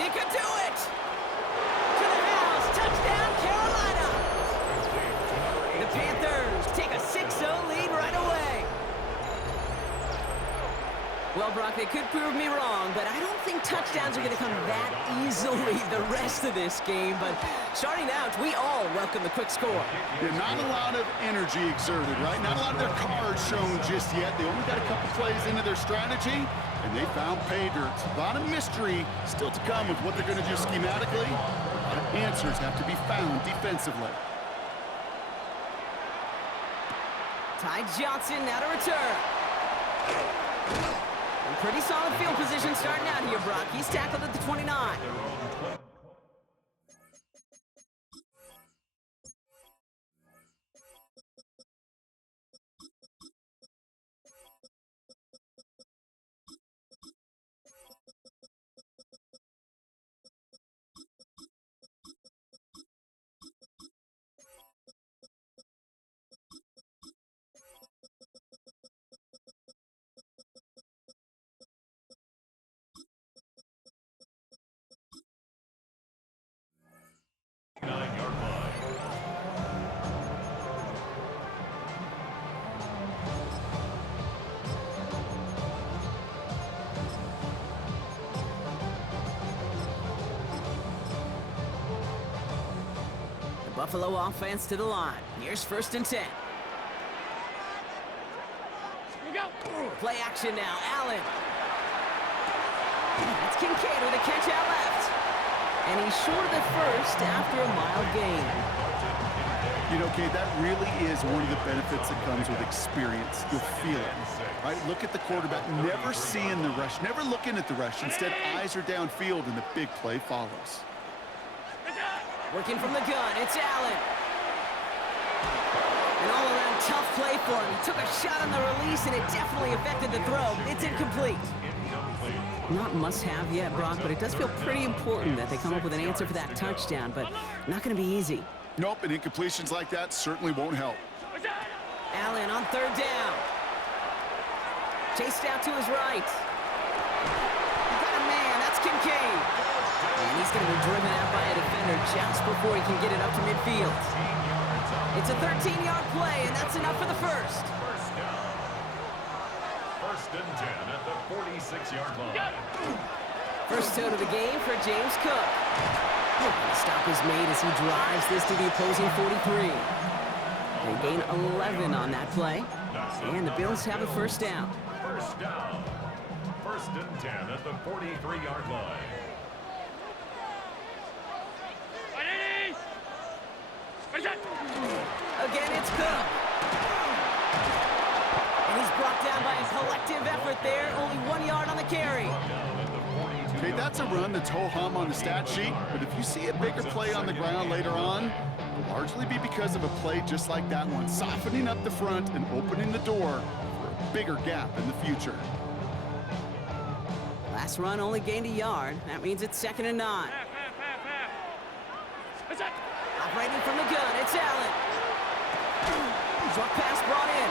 He could do it! To the house! Touchdown, Carolina! The Panthers take a 6-0 lead right away. Well, Brock, they could prove me wrong, but I don't think touchdowns are going to come that easily the rest of this game. But starting out, we all welcome the quick score. Yeah, not a lot of energy exerted, right? Not a lot of their cards shown just yet. They only got a couple plays into their strategy, and they found pay dirt. A lot of mystery still to come with what they're going to do schematically. A lot of answers have to be found defensively. Ty Johnson now to return. And pretty solid field position starting out here, Brock. He's tackled at the 29. Buffalo offense to the line. Here's 1st and 10. Here we go. Play action now. Allen. That's Kincaid with a catch out left. And he's short of the first after a mild gain. You know, Kate, that really is one of the benefits that comes with experience. You'll feel it, right? Look at the quarterback, never seeing the rush, never looking at the rush. Instead, eyes are downfield, and the big play follows. Working from the gun, it's Allen. An all-around tough play for him. He took a shot on the release, and it definitely affected the throw. It's incomplete. Not must-have yet, Brock, but it does feel pretty important that they come up with an answer for that touchdown, but not going to be easy. Nope, and incompletions like that certainly won't help. Allen on 3rd down. Chased out to his right. Got a man, that's Kincaid. And he's going to be driven out by a defender just before he can get it up to midfield. It's a 13-yard play, and that's enough for the first. First down. 1st and 10 at the 46-yard line. First toe to the game for James Cook. The stop is made as he drives this to the opposing 43. They gain 11 on that play, and the Bills have a first down. First down. 1st and 10 at the 43-yard line. Again, it's Cook. And he's brought down by a collective effort there. Only 1 yard on the carry. Okay, that's a run that's ho-hum on the stat sheet, but if you see a bigger play on the ground later on, it'll largely be because of a play just like that one, softening up the front and opening the door for a bigger gap in the future. Last run only gained a yard. That means it's 2nd and 9. Operating from the gun, it's Allen. Short pass brought in.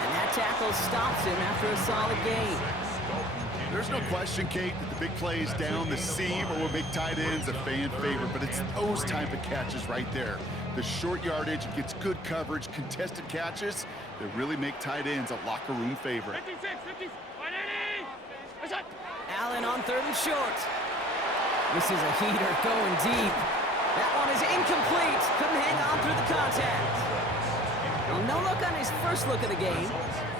And that tackle stops him after a solid gain. There's no question, Kate, that the big plays down the seam or will make tight ends a fan favorite, but it's those type of catches right there. The short yardage gets good coverage, contested catches that really make tight ends a locker room favorite. 56, 180. Allen on 3rd and short. This is a heater going deep. That one is incomplete. Couldn't hang on through the contact. Well, no look on his first look of the game.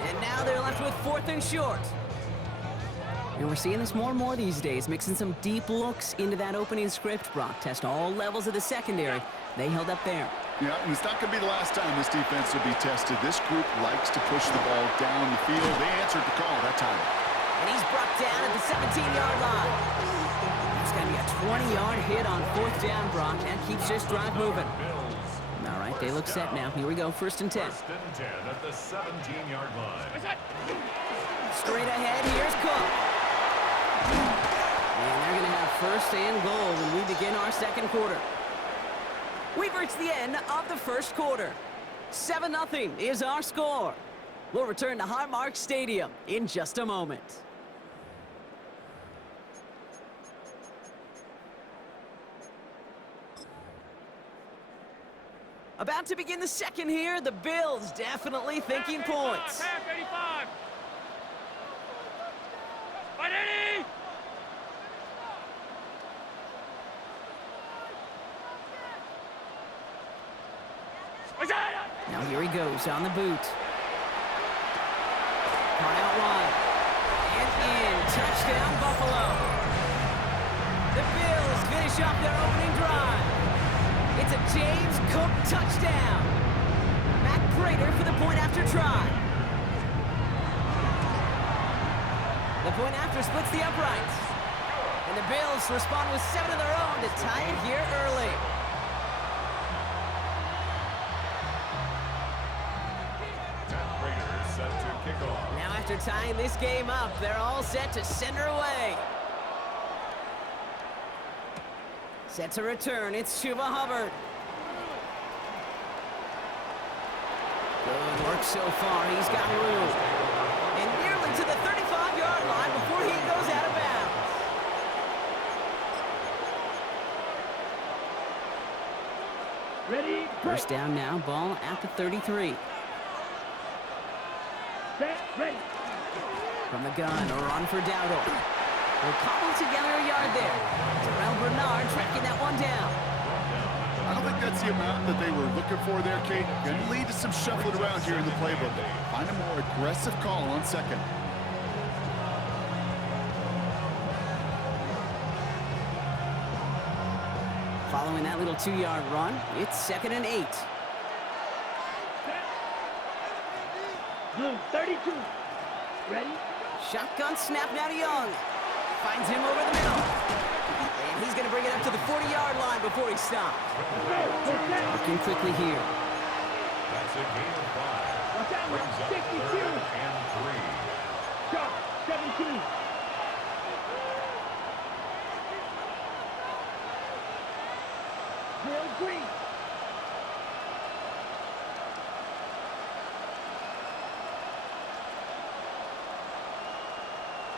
And now they're left with 4th and short. And we're seeing this more and more these days, mixing some deep looks into that opening script. Brock test all levels of the secondary. They held up there. Yeah, and it's not going to be the last time this defense will be tested. This group likes to push the ball down the field. They answered the call that time. And he's brought down at the 17-yard line. It's going to be a 20-yard hit on 4th down, Brock. That keeps this drive moving. All right, they look set now. Here we go, 1st and 10. 1st and 10 at the 17-yard line. Straight ahead, here's Cook. And they're going to have 1st and goal when we begin our 2nd quarter. We've reached the end of the 1st quarter. 7-0 is our score. We'll return to Highmark Stadium in just a moment. About to begin the second here. The Bills definitely thinking points. Half 85. Ready? Now here he goes on the boot. Caught out wide. And in. Touchdown, Buffalo. The Bills finish off their opening drive. It's a James Cook touchdown. Matt Prater for the point after try. The point after splits the uprights. And the Bills respond with 7 of their own to tie it here early. Set to kick off. Now after tying this game up, they're all set to send her away. Set to return, it's Chuba Hubbard. Good work so far, he's got room. And nearly to the 35-yard line before he goes out of bounds. Ready? First down now, ball at the 33. Set, ready. From the gun, a run for Dowdle. We'll cobble together a yard there. Terrell Bernard tracking that one down. I don't think that's the amount that they were looking for there, Kate. Going to lead to some shuffling around here in the playbook. Find a more aggressive call on second. Following that little 2-yard run, it's 2nd and 8. Blue 32. Ready? Shotgun snap now to Young. Finds him over the middle. And he's going to bring it up to the 40-yard line before he stops. Working quickly here. That's a gain of 5. Watch out, Brings up 62. 3rd and 3. Shot, 17. Drill green.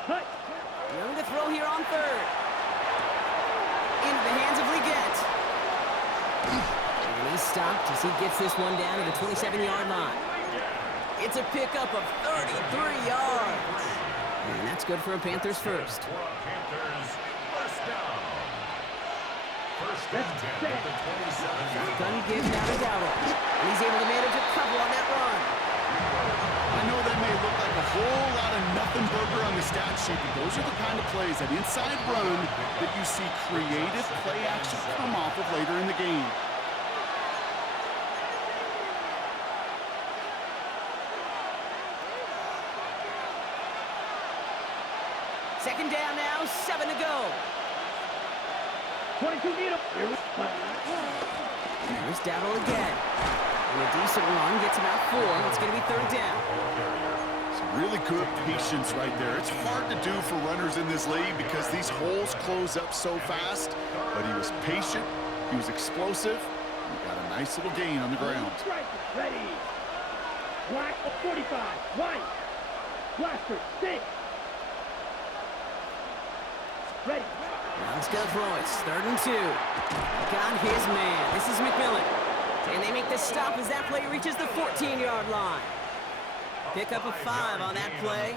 Hut. Young to throw here on 3rd. Into the hands of Leggett. And he's stopped as he gets this one down to the 27-yard line. It's a pickup of 33 yards. And that's good for a Panthers first. Panthers first down. First and 10 at the 27. Gun gives now to Dowdle. And he's able to manage a couple on that run. I know that may look like a whole lot of nothing burger on the stat sheet, but those are the kind of plays, that inside run, that you see creative play action come off of later in the game. Second down now, 7 to go. 22 meter. There's Dowdle again. And a decent run gets him out 4. It's going to be 3rd down. Some really good patience right there. It's hard to do for runners in this league because these holes close up so fast. But he was patient, he was explosive, and he got a nice little gain on the ground. Ready. Black 45. White. Blaster 6. Ready. Young's going to throw it. 3rd and 2. Got his man. This is McMillan. And they make the stop as that play reaches the 14-yard line. Pick up a 5 on that play.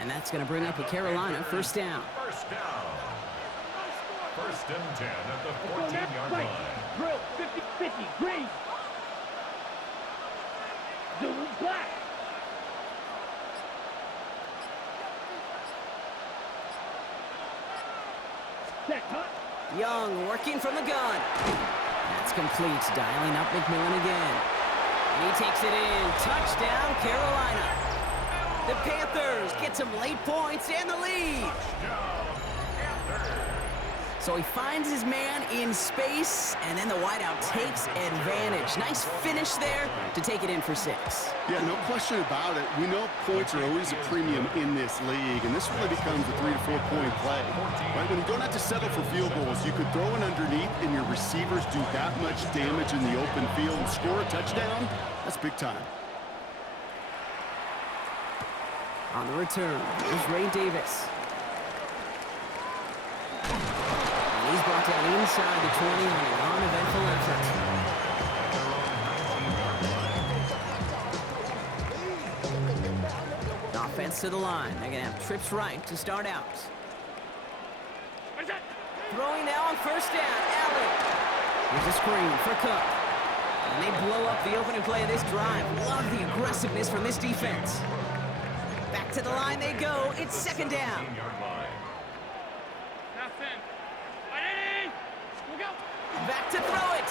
And that's going to bring up a Carolina first down. First down. First and 10 at the 14-yard line. Drill 50-50. Green. Zulu black. Set hut. Young working from the gun. That's complete. Dialing up McMillan again. And he takes it in. Touchdown, Carolina. The Panthers get some late points and the lead. So he finds his man in space, and then the wideout takes advantage. Nice finish there to take it in for 6. Yeah, no question about it. We know points are always a premium in this league, and this really becomes a 3 to 4 point play. Right? When you don't have to settle for field goals, you could throw it underneath, and your receivers do that much damage in the open field and score a touchdown. That's big time. On the return, there's Ray Davis. And he's brought down inside the 20 on an uneventful effort. advance to the line. They're going to have trips right to start out. Throwing now on first down, Allen. Here's a screen for Cook. And they blow up the opening play of this drive. Love the aggressiveness from this defense. Back to the line they go. It's second down. Back to throw it.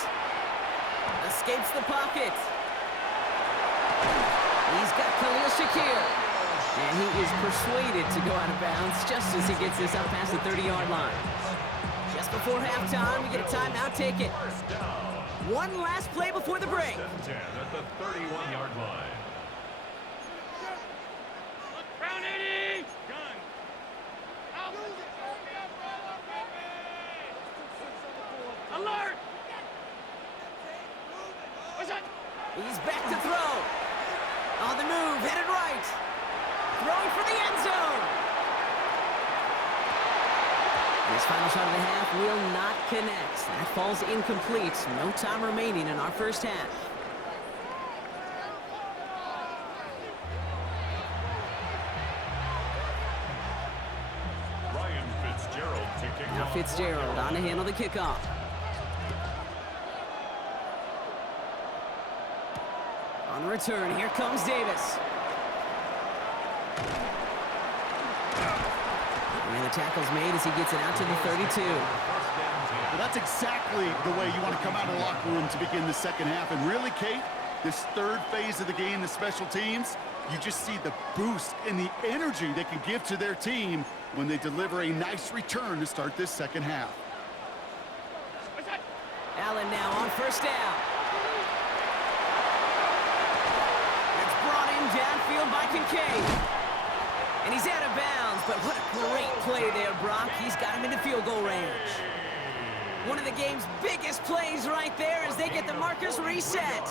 Escapes the pocket. He's got Khalil Shakir. And he is persuaded to go out of bounds just as he gets this up past the 30-yard line. Just before halftime, we get a timeout. Take it. One last play before the break. 10 at the 31-yard line. Round 80. Gun. Alert. He's back to throw. On the move, headed right. Throwing for the end zone. This final shot of the half will not connect. That falls incomplete. No time remaining in our first half. Ryan Fitzgerald to kick Now off. Fitzgerald on to handle the kickoff. On the return, here comes Davis. And the tackle's made as he gets it out to the 32. Well, that's exactly the way you want to come out of the locker room to begin the second half. And really, Kate, this third phase of the game, the special teams, you just see the boost and the energy they can give to their team when they deliver a nice return to start this second half. Allen now on first down. It's brought in downfield by Kincaid. And he's out of bounds, but what a great play there, Brock. He's got him into field goal range. One of the game's biggest plays right there as they get the markers reset.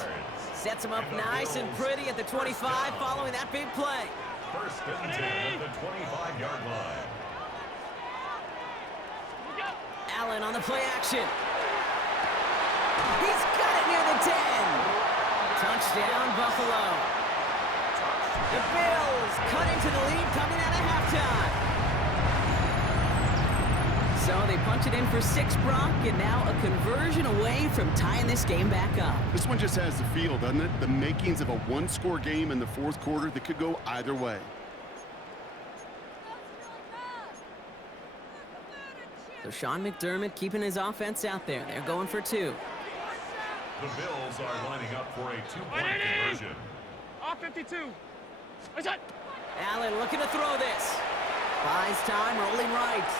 Sets him up nice and pretty at the 25 following that big play. First and 10 at the 25-yard line. Allen on the play action. He's got it near the 10. Touchdown, Buffalo. The Bills cut into the lead coming out of halftime. So they punch it in for 6, Brock, and now a conversion away from tying this game back up. This one just has the feel, doesn't it? The makings of a one-score game in the fourth quarter that could go either way. So Sean McDermott keeping his offense out there. They're going for 2. The Bills are lining up for a 2-point conversion. Off 52. What's that? Allen looking to throw this. Buys time, rolling right.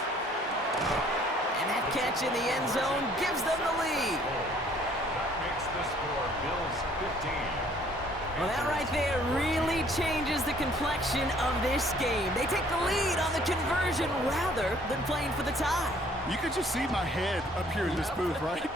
And that catch in the end zone gives them the lead. That makes the score Bills 15. Well, that right there really changes the complexion of this game. They take the lead on the conversion rather than playing for the tie. You can just see my head up here in this booth, right?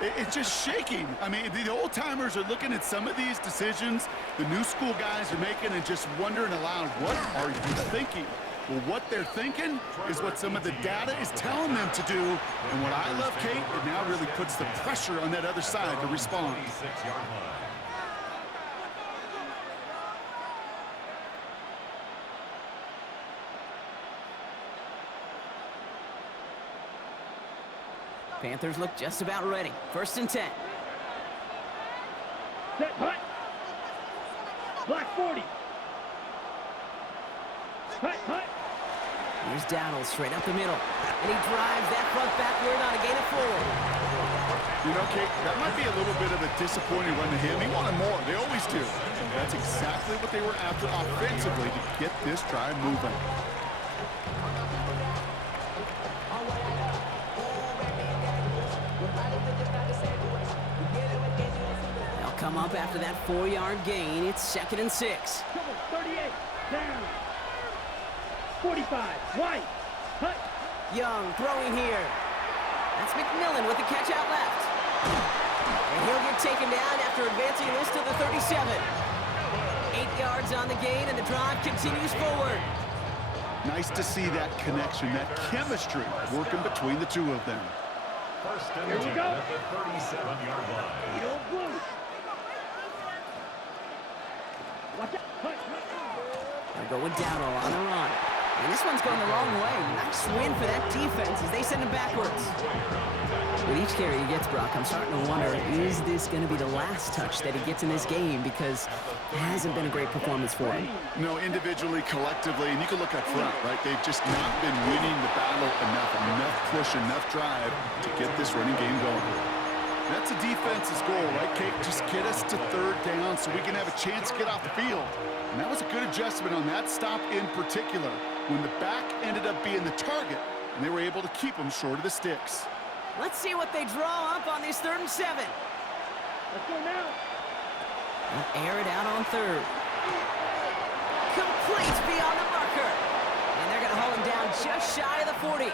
It's just shaking. I mean, the old-timers are looking at some of these decisions the new school guys are making and just wondering aloud, what are you thinking? Well, what they're thinking is what some of the data is telling them to do. And what I love, Kate, it now really puts the pressure on that other side to respond. 26-yard line. Panthers look just about ready. First and 10. Set, hut. Black 40. Hut, hut. Here's Dowdle straight up the middle. And he drives that front backward on a gain of 4. You know, Kate, that might be a little bit of a disappointing run to him. He wanted more. They always do. And that's exactly what they were after offensively to get this drive moving. They'll come up after that 4-yard gain. It's second and 6. 38. Down. 45. White. Hut. Young throwing here. That's McMillan with the catch out left. And he'll get taken down after advancing this to the 37. 8 yards on the gain, and the drive continues forward. Nice to see that connection, that chemistry working between the two of them. First and Here we 10 go. at the 37-yard line. Yellow blue. Watch out. Hut. They're going down on the run. And this one's going the wrong way. Nice win for that defense as they send him backwards. With each carry he gets, Brock, I'm starting to wonder, is this going to be the last touch that he gets in this game? Because it hasn't been a great performance for him. No, individually, collectively, and you can look up front, right? They've just not been winning the battle enough push, enough drive to get this running game going. That's a defense's goal, right, Kate? Just get us to third down so we can have a chance to get off the field. And that was a good adjustment on that stop in particular, when the back ended up being the target, and they were able to keep them short of the sticks. Let's see what they draw up on this 3rd and 7. Let's go now. They'll air it out on 3rd. Complete beyond the marker. And they're going to hold him down just shy of the 40.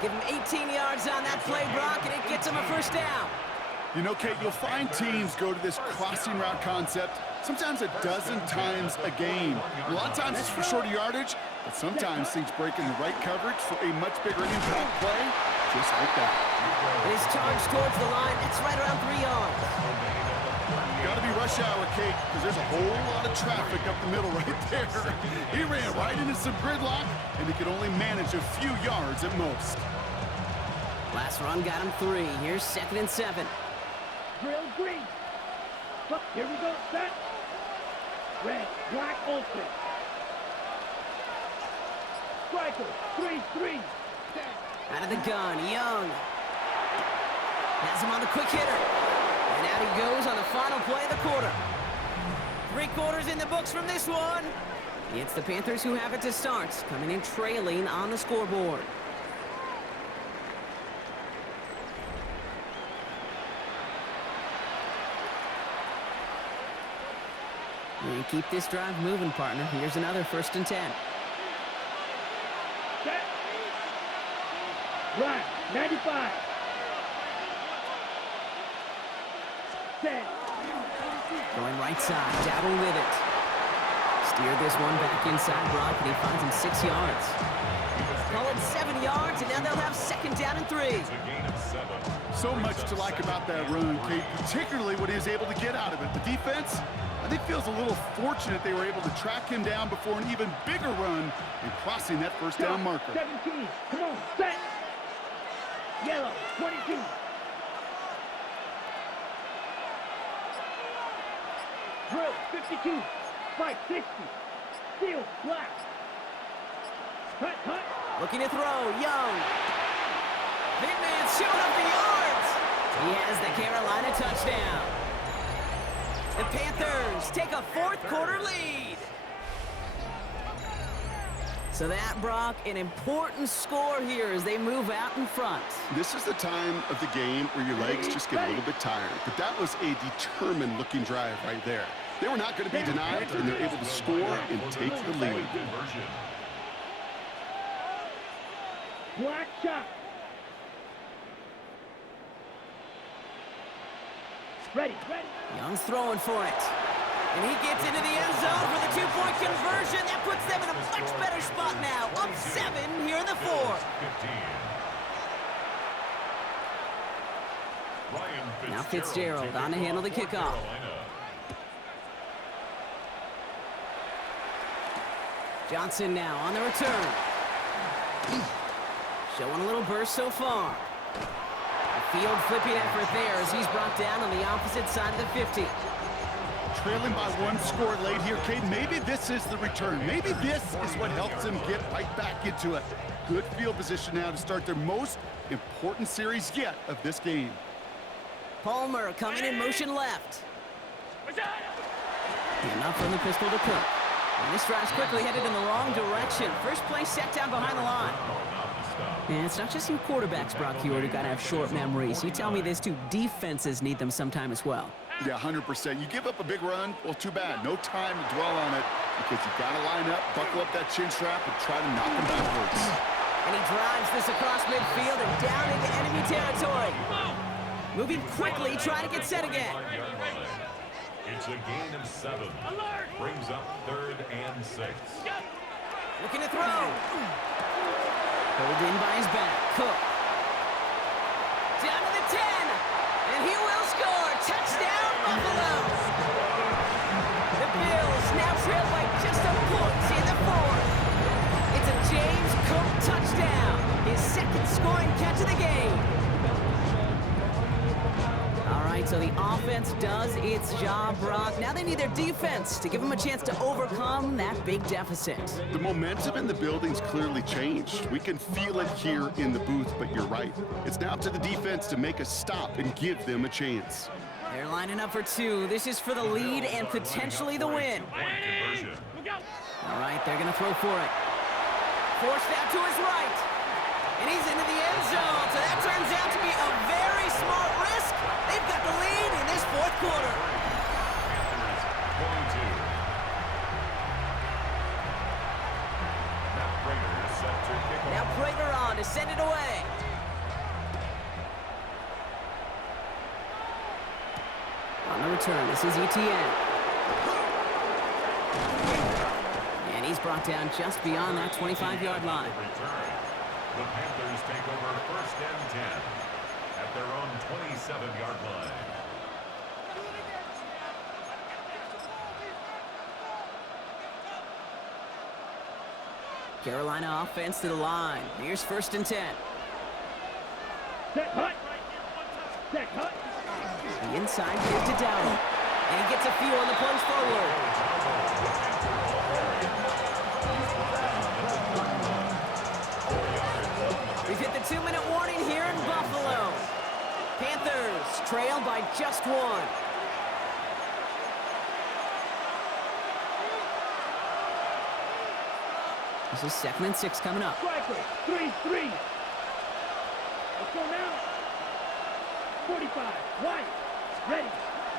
Give him 18 yards on that play, Brock, and it gets him a 1st down. You know, Kate, you'll find teams go to this crossing route concept sometimes a dozen times a game. A lot of times it's for shorter yardage, but sometimes things break in the right coverage for a much bigger impact play, just like that. His charge towards the line, that's right around 3 yards. Got to be rush hour, Kate, because there's a whole lot of traffic up the middle right there. He ran right into some gridlock, and he could only manage a few yards at most. Last run got him 3. Here's 2nd and 7. Drill green. Look, here we go. Set. Red, black, ultra. Striker, 3-3. Out of the gun, Young. Has him on the quick hitter. And out he goes on the final play of the quarter. 3 quarters in the books from this one. It's the Panthers who have it to start, coming in trailing on the scoreboard. And keep this drive moving, partner. Here's another 1st and 10. Set. Right, 95. Set. Going right side, Dowdle with it. Steered this one back inside Brock, and he finds him 6 yards. Call it 7 yards, and now they'll have 2nd down and 3. So much to like about that run, Kate, particularly what he was able to get out of it. The defense, I think, feels a little fortunate they were able to track him down before an even bigger run and crossing that 1st down marker. 17. Come on, set. Yellow, 22. Drill, 52. Fight, 60. Steel, black. Cut. Looking to throw, Young. Hitman's showing up the yards. He has the Carolina touchdown. The Panthers take a 4th quarter lead. So that, Brock, an important score here as they move out in front. This is the time of the game where your legs just get a little bit tired. But that was a determined-looking drive right there. They were not going to be denied, and they're able to score and take the lead. Black shot. Ready. Young's throwing for it. And he gets into the end zone for the 2-point conversion. That puts them in a much better spot now. Up 7 here in the 4th. Now Fitzgerald on to handle the kickoff. Johnson now on the return. Showing a little burst so far. A field flipping effort there as he's brought down on the opposite side of the 50. Trailing by 1 score late here, Cade. Maybe this is the return. Maybe this is what helps them get right back into it. Good field position now to start their most important series yet of this game. Palmer coming in motion left. Enough from the pistol to Cook. And this drive's quickly headed in the wrong direction. First play set down behind the line. And it's not just your quarterbacks, Brock Hewitt, who got to have short memories. You tell me this too, defenses need them sometime as well. Yeah, 100%. You give up a big run, well, too bad. No time to dwell on it because you got to line up, buckle up that chin strap, and try to knock them backwards. And he drives this across midfield and down into enemy territory. Moving quickly, trying to get set again. It's a gain of 7. Brings up 3rd and 6. Looking to throw. Pulled in by his back. Cook. Down to the 10. And he will score. Touchdown, Buffalo. The Bills now trail by just a point. scoring catch of the game. All right, so the offense does its job, Brock. Now they need their defense to give them a chance to overcome that big deficit. The momentum in the building's clearly changed. We can feel it here in the booth, but you're right. It's now up to the defense to make a stop and give them a chance. They're lining up for two. This is for the lead and potentially the win. All right, they're going to throw for it. Forced out to his right. And he's into the end zone. So that turns out to be a very smart risk. They've got the lead in this fourth quarter. Now Prater on to send it away. On the return, this is ETN. And he's brought down just beyond that 25-yard line. The Panthers take over first and 10 at their own 27-yard line. Carolina offense to the line. Here's first and 10. Set hut. Set hut. The inside give to Dowdle. And he gets a few on the plunge forward. We've hit the 2-minute warning here in Buffalo. Panthers trail by just one. This is 2nd and 6 coming up. Striker. 3-3. Let's go now. 45. White. Ready.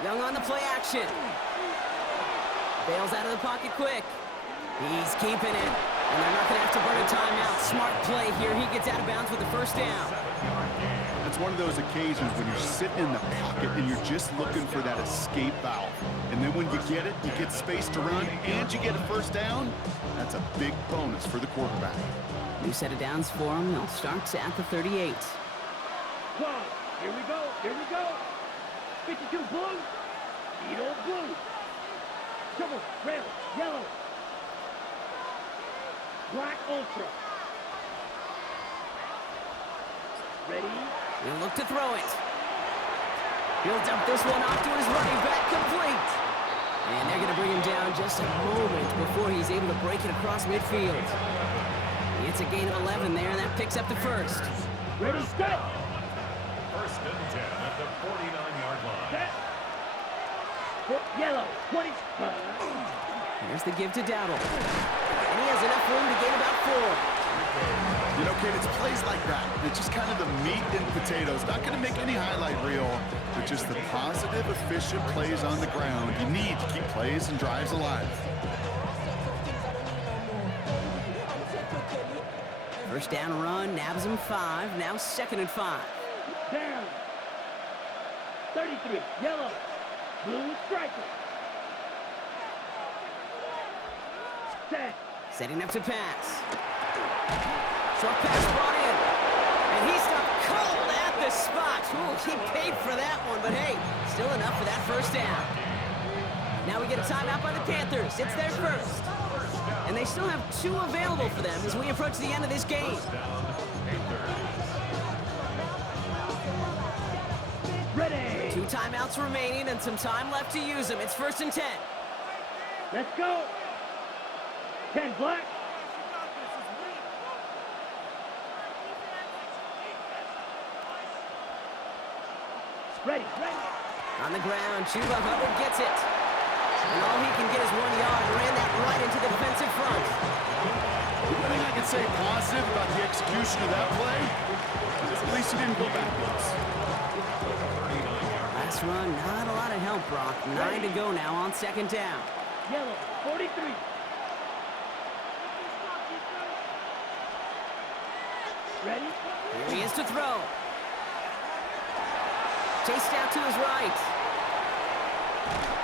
Young on the play action. Bails out of the pocket quick. He's keeping it. And they're not going to have to burn a timeout. Smart play here. He gets out of bounds with the first down. It's one of those occasions when you're sitting in the pocket and you're just looking for that escape valve. And then when you get it, you get space to run, and you get a first down. That's a big bonus for the quarterback. New set of downs for him. They'll start at the 38. Come on. Here we go. Here we go. 52 blue. Eat old blue. Double. Red. Yellow. Black ultra. Ready? He'll look to throw it. He'll dump this one off to his running back, complete. And they're going to bring him down just a moment before he's able to break it across midfield. It's a gain of 11 there, and that picks up the first. Ready, set. First and 10 at the 49-yard line. Set. Yellow. 20. Here's the give to Dowdle. And he has enough room to gain about 4. You know, kid, it's plays like that. It's just kind of the meat and potatoes. Not going to make any highlight reel, but just the positive, efficient plays on the ground. You need to keep plays and drives alive. First down run, nabs him 5. Now 2nd and 5. Down. 33. Yellow. Blue striker. Set. Setting up to pass. Short pass brought in. And he stopped cold at the spot. Ooh, he paid for that one, but hey, still enough for that first down. Now we get a timeout by the Panthers. It's their first. And they still have 2 available for them as we approach the end of this game. Ready. 2 timeouts remaining and some time left to use them. It's 1st and 10. Let's go. 10 black. Ready, ready. On the ground, Chuba Hubbard gets it. And all he can get is 1 yard. Ran that right into the defensive front. The only thing I can say positive about the execution of that play is at least he didn't go backwards. Last run, not a lot of help, Brock. 9 to go now on 2nd down. Yellow, 43. Ready? Here he is to throw. Chased out to his right.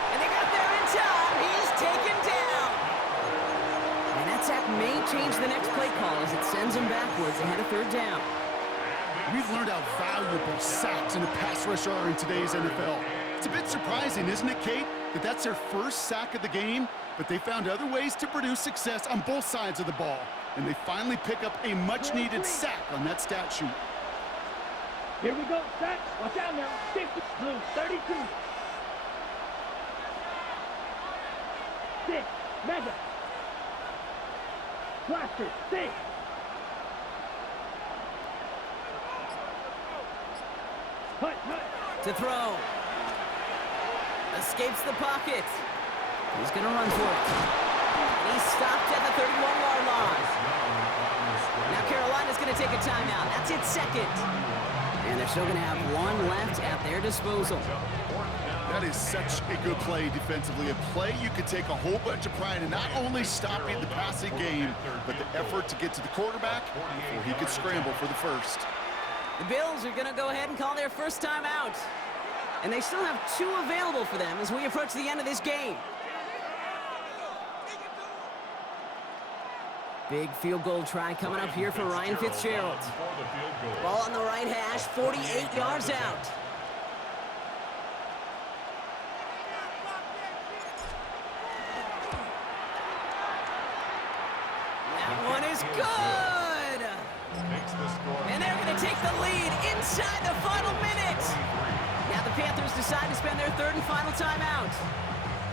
And they got there in time. He's taken down. And that sack may change the next play call as it sends him backwards ahead of 3rd down. We've learned how valuable sacks in a pass rush are in today's NFL. It's a bit surprising, isn't it, Kate, that that's their first sack of the game, but they found other ways to produce success on both sides of the ball. and they finally pick up a much-needed sack on that stat sheet. Here we go, set. Watch out now. 50, blue, 32. 6, mega. Blaster, 6. Hut. To throw. Escapes the pocket. He's going to run for it. And he's stopped at the 31-yard line. Now Carolina's going to take a timeout. That's its second. And they're still going to have one left at their disposal. That is such a good play defensively. A play you could take a whole bunch of pride in, not only stopping the passing game, but the effort to get to the quarterback before he could scramble for the first. The Bills are going to go ahead and call their first timeout. And they still have 2 available for them as we approach the end of this game. Big field goal try coming up here for Ryan Fitzgerald. Ball on the right hash, 48 yards out. That one is good! And they're going to take the lead inside the final minute. Now the Panthers decide to spend their 3rd and final timeout.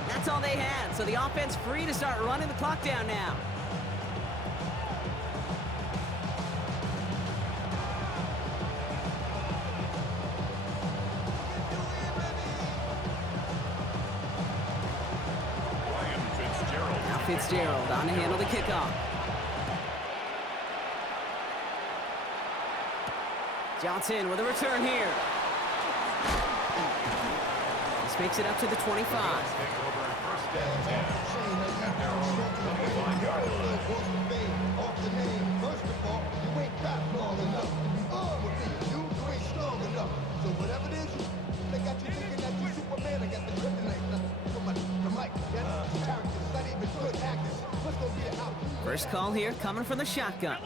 That's all they had, so the offense free to start running the clock down now. Fitzgerald on to handle the kickoff. Johnson with a return here. This makes it up to the 25. First call here coming from the shotgun.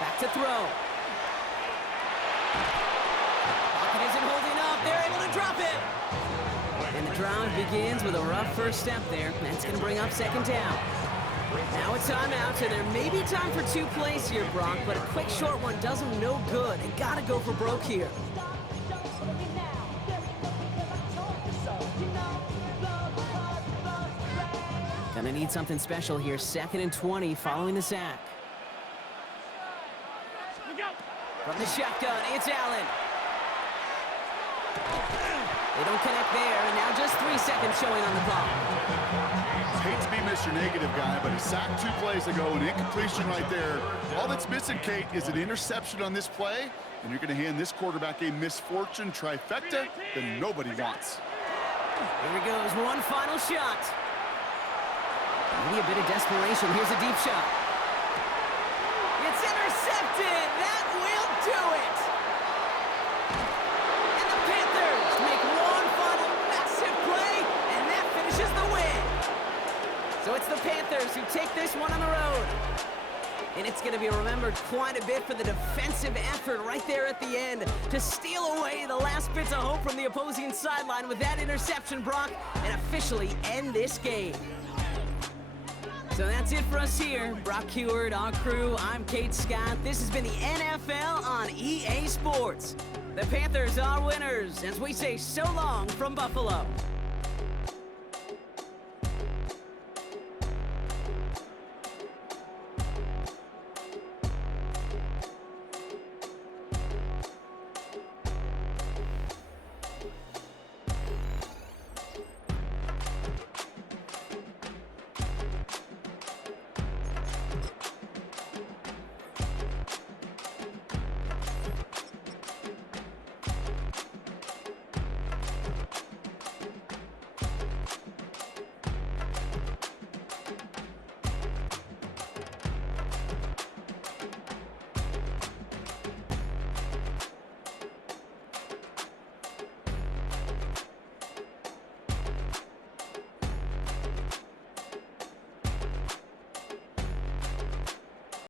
Back to throw. Pocket isn't holding up. They're able to drop it. And the drive begins with a rough first step there. That's going to bring up 2nd down. Now a timeout, so there may be time for 2 plays here, Brock, but a quick short one does them no good. They got to go for broke here. Gonna need something special here. 2nd and 20 following the sack. From the shotgun, it's Allen. They don't connect there, and now just 3 seconds showing on the clock. Hate to be Mr. Negative guy, but a sack 2 plays ago, an incompletion right there. All that's missing, Kate, is an interception on this play, and you're going to hand this quarterback a misfortune trifecta that nobody wants. Here he goes, one final shot. Maybe a bit of desperation. Here's a deep shot. It's intercepted. That will do it. And the Panthers make one final massive play, and that finishes the win. So it's the Panthers who take this one on the road. And it's going to be remembered quite a bit for the defensive effort right there at the end to steal away the last bits of hope from the opposing sideline with that interception, Brock, and officially end this game. So that's it for us here. Brock Heward, our crew, I'm Kate Scott. This has been the NFL on EA Sports. The Panthers are winners as we say so long from Buffalo.